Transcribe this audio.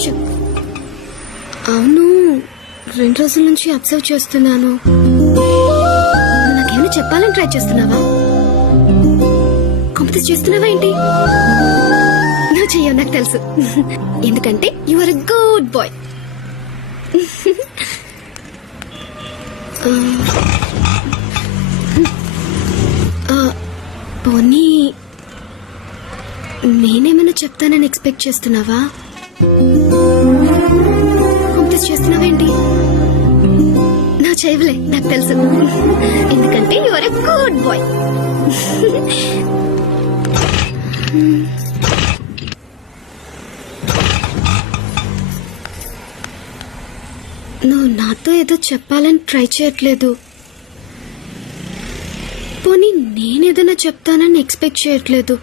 నిమిషం. అవును, 2 రోజుల నుంచి అబ్జర్వ్ చేస్తున్నాను. నాకేమైనా చెప్పాలని ట్రై చేస్తున్నావా? కాంపిటీస్ చేస్తున్నావా ఏంటి? నువ్వు చెయ్యవు నాకు తెలుసు. ఎందుకంటే you are a good boy. పోనీ నేనేమైనా చెప్తానని ఎక్స్పెక్ట్ చేస్తున్నావా? కాంపిటీస్ చేస్తున్నావేంటి? నువ్వు చేయవులే నాకు తెలుసు. ఎందుకంటే you are a good boy. నువ్వు నాతో ఏదో చెప్పాలని ట్రై చేయట్లేదు. పోనీ నేనేదైనా చెప్తానని ఎక్స్పెక్ట్ చేయట్లేదు.